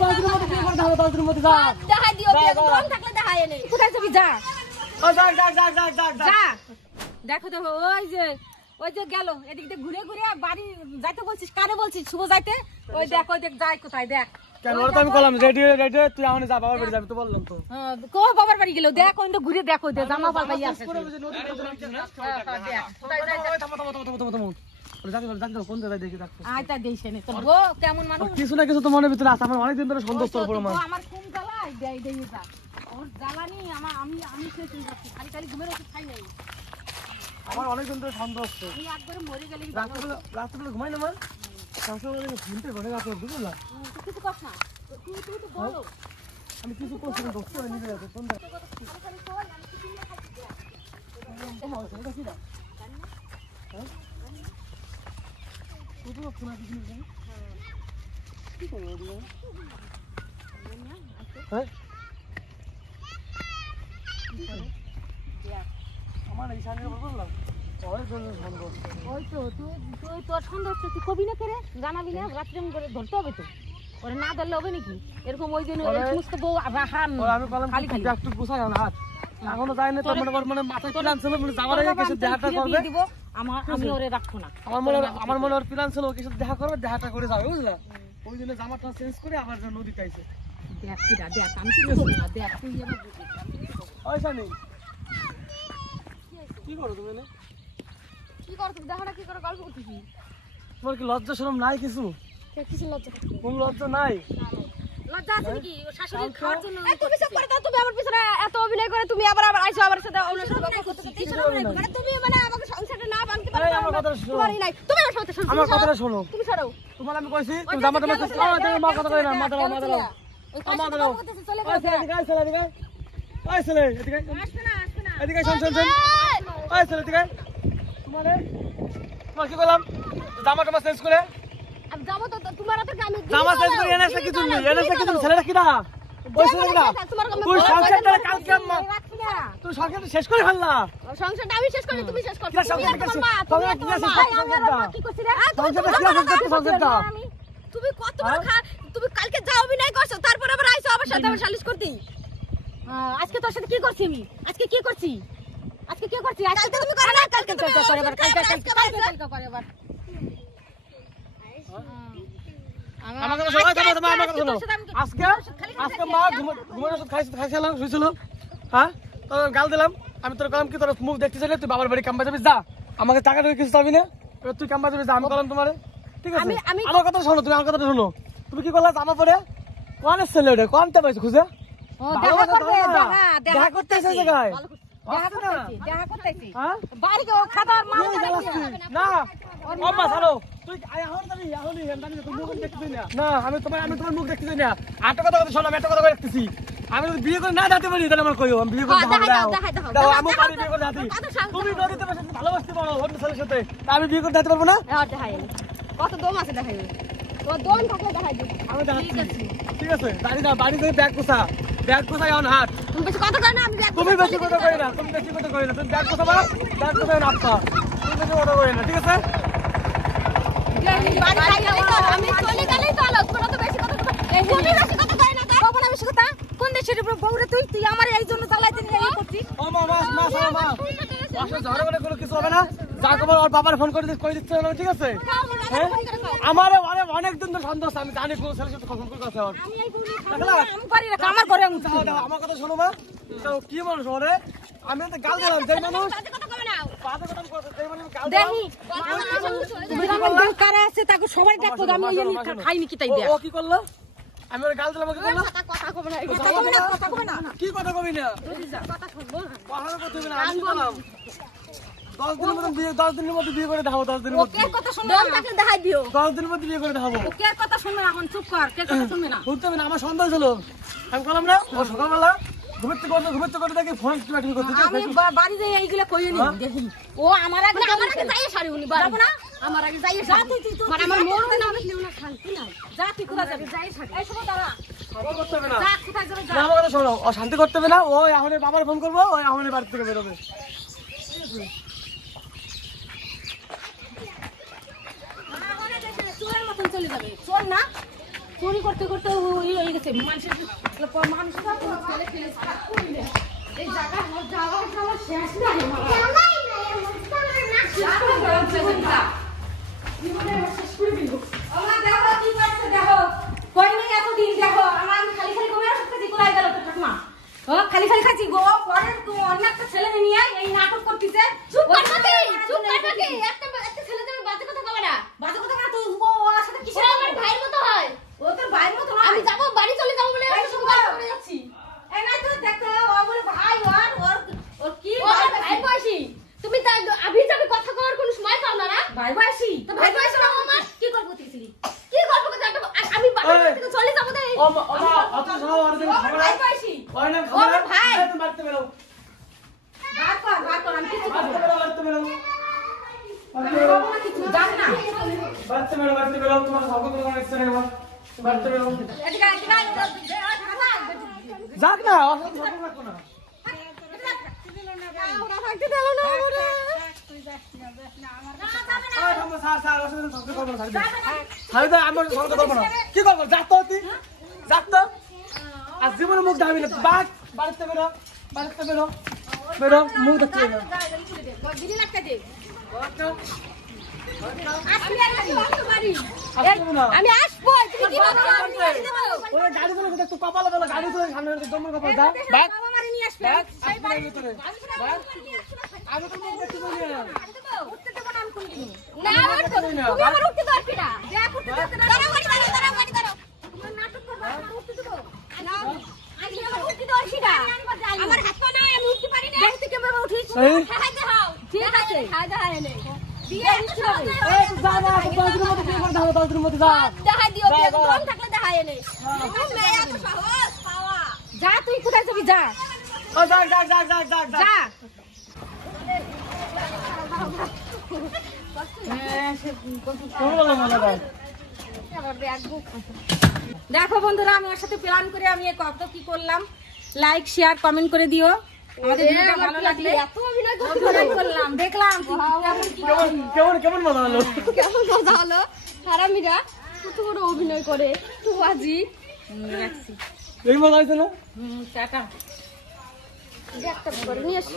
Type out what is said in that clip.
10 দিনের মধ্যে বিয়ে করে দাও 10 দিনের মধ্যে যা দেখাই দিও বিয়ে দম থাকলে দেখাই এনে কোথায় যাবি যা যা দেখো দেখো ওই যে গেল এদিক দিয়ে ঘুরে ঘুরে বাড়ি যাইতে বলছিস কারে বলছিস শুভ যাইতে ওই দেখ যায় কোথায় দেখ কেন ওরা তো আমি বললাম রেডি তুই এখন যা বাবার বাড়ি যাবি তো বললাম তো কো বাবার বাড়ি গেল দেখ ওই ঘুরে দেখো দে জামা পাল্টাই আছে আইতা দেইছে নে তো গো কেমন মানুষ কিছু না কিছু তো মনের ভিতরে আছে আমার অনেকদিন ধরে সন্দেহ তোর উপর আমার কোন জ্বালায় দেই যা ওর জ্বালানি আমি শেষ হয়ে যাচ্ছি খালি ঘুমের ওষুধ খাই নাই আমার অনেকদিন ধরে সন্দেহ হচ্ছে আমি একবারে মরে গেলি রাত্রে ঘুমাই না আমার ঘুমতে ঘরে রাত্রে বুঝলা কিছু কথা না তুই তো বলো আমি কিছু করছি না দোস্ত নিজে যাচ্ছে সন্ধ্যা আমার এই সামনে বললাম ওই তো তুই তোর সন্দেহ তুই কবি না করে জানাবি না রাত্রে করে ধরতে হবে তো ওরে না ধরলে হবে নাকি এরকম ওই জন্য সমস্ত বউ রাহান আমি বললাম খালি একটু গুছাই না হাত এখনো যাই না তোর মানে মাথায় প্ল্যান ছিল মানে যাওয়ার আগে কিছু দেখাটা করবে দিব আমি ওরে রাখবো না আমার মনে ওর প্ল্যান ছিল কিছু দেখা করবে দেখাটা করে যাবে বুঝলা ওই জন্য জামাটা চেঞ্জ করে আবার নদীতে আইছে দেখ কিরা দেখ আমি কি করব না দেখ তুই এবার ওই সানি কি করো তুমি না কি কর তুমি দেখাটা কি করে গল্প করতেছি তোমার কি লজ্জা শরম নাই কিছু কিছু লজ্জা কোন লজ্জা নাই লজ্জা আছে নাকি ও শাশুড়ির খাওয়ার জন্য তুমি সব করে দাও তুমি আমার পিছনে এত অভিনয় করে তুমি আবার আইছো আমার সাথে অন্য সাথে গল্প করতে মানে তুমি মানে আমাকে সংসারটা না বানতে পারো আমার কথা শোনো তোমারই নাই তুমি আমার সাথে শোনো আমার কথাটা শোনো তুমি ছাড়ো তোমার আমি কইছি তুমি জামাটা মা মা কথা কই না মা দাও মা দাও চলে ওই ছেলে এদিকে ছেলে এদিকে ওই ছেলে এদিকে আসবে না এদিকে শুন ওই ছেলে এদিকে তোমার কি বললাম জামাটা মা চেঞ্জ করে আমি যাবো তো তোমার হাতে আমি জামা চেঞ্জ করে এনে একটা কিছু নেই এনে একটা কিছু ছেলেটা কি না ওই ছেলেটা তুই সংসারটা কালকে তুই সংসারটা শেষ করে ফেললা সংসারটা আমি শেষ করি তুমি শেষ করো তুমি কত তুমি কালকে যা অভিনয় করছো তারপর আবার আইছো আমার সাথে আবার সালিশ করতে আজকে তোর সাথে কি করছি আমি আজকে কি করছি আজকে তুমি করো না কালকে করে এবার কালকে করে এবার আমাকে তো সবাই কথা তোমার আমাকে শোনো আজকে মা ঘুমের ওষুধ খাইছিলাম শুইছিল হ্যাঁ তোর গাল দিলাম আমি তোর কলম কি তোর মুখ দেখতে চাইলে তুই বাবার বাড়ি কাম্বা যাবি যা আমাকে টাকা দিয়ে কিছু চাবি না এবার তুই কাম্বা যাবি যা আমি বললাম তোমারে ঠিক আছে আমার কথা শোনো তুমি আমার কথা শোনো তুমি কি করলা জামা পরে কোন ছেলে ওটা কোনটা পাইছো খুঁজে দেখা করতে এসে জায়গায় দেখা করতেছি হ্যাঁ বাড়ি গো খাবার মা না আম্মা ছাড়ো তুই এখন জানি তুই মুখ দেখতে না না আমি তোমার মুখ দেখতে না আটা কথা শোনো আমি একটা কথা দেখতেছি আমি যদি বিয়ে করে না যেতে পারি তাহলে আমার কইও আমি বিয়ে করে দাও আমি পারি বিয়ে করে যাতি তুমি নদীতে বসে ভালোবাসতে পারো অন্য ছেলের সাথে আমি বিয়ে করে যেতে পারবো না কত দম আছে দেখাইবে তো দম থাকলে দেখাই দিই আমি দেখাচ্ছি ঠিক আছে দাঁড়ি না বাড়ি থেকে ব্যাগ কোসা এখন হাত তুমি বেশি কথা কই না আমি তুমি বেশি কথা কই না তুমি ব্যাগ কোসা বাড়া ব্যাগ কোসা না আপা তুমি বেশি কথা কই না ঠিক আছে আমি চলে গেলেই তো আলো তোমরা তো বেশি কথা তুমি বেশি কথা কই না কব না বেশি কথা কোন দেশের বউরে তুই আমার এই জন্য চালাইতে নিয়ে এই করছিস ও মা আসলে ঝগড়া করে কোনো কিছু হবে না যা খবর ওর বাবার ফোন করে দিচ্ছে না ঠিক আছে আমার অনেক দিন ধরে সন্দেহ আমি জানি কোন ছেলের সাথে ফোন করে আছে আমি এই বউরি আমি পারি না আমার ঘরে আমি আমার কথা শোনো মা কি মানুষ ওরে আমি তো গাল দিলাম যেই মানুষ কথা কবে না বাদে কথা বলছে যেই মানুষ গাল দেখি তুমি আমার দিল কারে আছে তাকে সবাই ডাকো আমি এই জন্য খাইনি কি তাই দে ও কি করলো আমি ওর গাল দিলাম কি করলো কথা কবে না কথা কবে না কি কথা কবি না কথা শুনবো পাহাড় কথা কবি না আমি বললাম 10 দিনের মধ্যে বিয়ে করে দেখাবো 10 দিনের মধ্যে কে কথা শুনবে দম থাকলে দেখাই দিও 10 দিনের মধ্যে বিয়ে করে দেখাবো কে কথা শুনবে এখন চুপ কর কে কথা শুনবে না শুনতে হবে না আমার সন্দেহ ছিল আমি বললাম না ও সকালবেলা ঘুমতে করে দেখি ফোন টিপি করতে আমি বাড়ি যাই এইগুলা কইও নি দেখি ও আমার আগে যাইয়ে সারি উনি যাব না আমার আগে যাইয়ে যা তুই মানে আমার মন না না শান্তি না যা তুই কোথা যাবি যাই শান্তি এই সময় দাঁড়া খবর করতে হবে না যা কোথায় যাবে যা না আমার কথা শোনো ও শান্তি করতে হবে না ও এখন বাবার ফোন করবো ও এখন বাড়ি থেকে বেরোবে চোরের মতন চলে যাবে চোর না চুরি করতে করতে হচ্ছে মানুষের ছেলে খেলে সারা কইলে এই জায়গা যাওয়ার শেষ নাই খালি খালি খাচ্ছি গো পরে অন্য একটা ছেলে নিয়ে এই নাটক করতেছে চুপ করবা কি একটা ছেলে তুমি বাজে কথা কবে না বাজে কথা না তুই ওর সাথে কিসের আমার ভাইয়ের মতো হয় ও তোর ভাইয়ের মতো না আমি যাবো বাড়ি চলে যাবো বলে শুরু করে যাচ্ছি এই না তুই দেখতে ও বলে ভাই ওর কি ভাই বয়সী তুমি তা আবি যাবে কথা কওয়ার কোনো সময় পাও না না ভাই বয়সী তো ভাই বয়সী না আমার কি করব করতেছিলি কি করব করতে আমি বাড়ি থেকে চলে যাবো দে ও অত সব আর দিন খবর ভাই বয়সী ওই না খবর ভাই তুমি মারতে বেরো ভাগ কর আমি কিছু করব মারতে বেরো জান না মারতে বেরো তোমার সব কথা কোনো ইচ্ছা নেই আমার মারতে বেরো এদিকে যাক না অসব রাখো না কি করবো যাত আর জীবনে মুখ দাবি না বাঘ বাড়িতে বেরো বেরো মুখ দেখতে আমি আসবো তুমি কি ভাবছো গাড়ি গুলো দেখতো কপালে বলো গাড়ি করে সামনে দমের কপাল দা বাঘ মারি নিয়ে আসবে বাঘ আসবে ভিতরে আমি তো মুখ দেখতে বলি উঠতে দেব না আমি কোনদিন না তুমি আমার উঠতে পারবি না দেখ উঠতে দেব না দাঁড়াও তোমার নাটক করবা উঠতে দেব না আমি আমার উঠতে পারছি না আমার হাত পা নাই আমি উঠতে পারি না দেখতে কিভাবে উঠিস এই খাই দাও ঠিক আছে খাই দাও এনে দিয়ে উঠতে হবে এই যা না বাথরুমের মধ্যে কি করে দাও বাথরুমের মধ্যে যা দেখা দিও দম থাকলে দেখা এনে তুমি এত সাহস পাওয়া যা তুই কোথায় যাবি যা ও যাক যা দেখো বন্ধুরা আমি ওর সাথে প্ল্যান করে আমি কত কি করলাম লাইক শেয়ার কমেন্ট করে দিও আমাদের ভিডিওটা ভালো লাগলে এত অভিনয় অভিনয় করলাম দেখলাম তুই কেমন মজা হলো কেমন মজা হলো হারামিরা কত বড় অভিনয় করে তো আজি রাখছি এই মজা হয়েছে না টাটা একটা করে নিয়ে আসি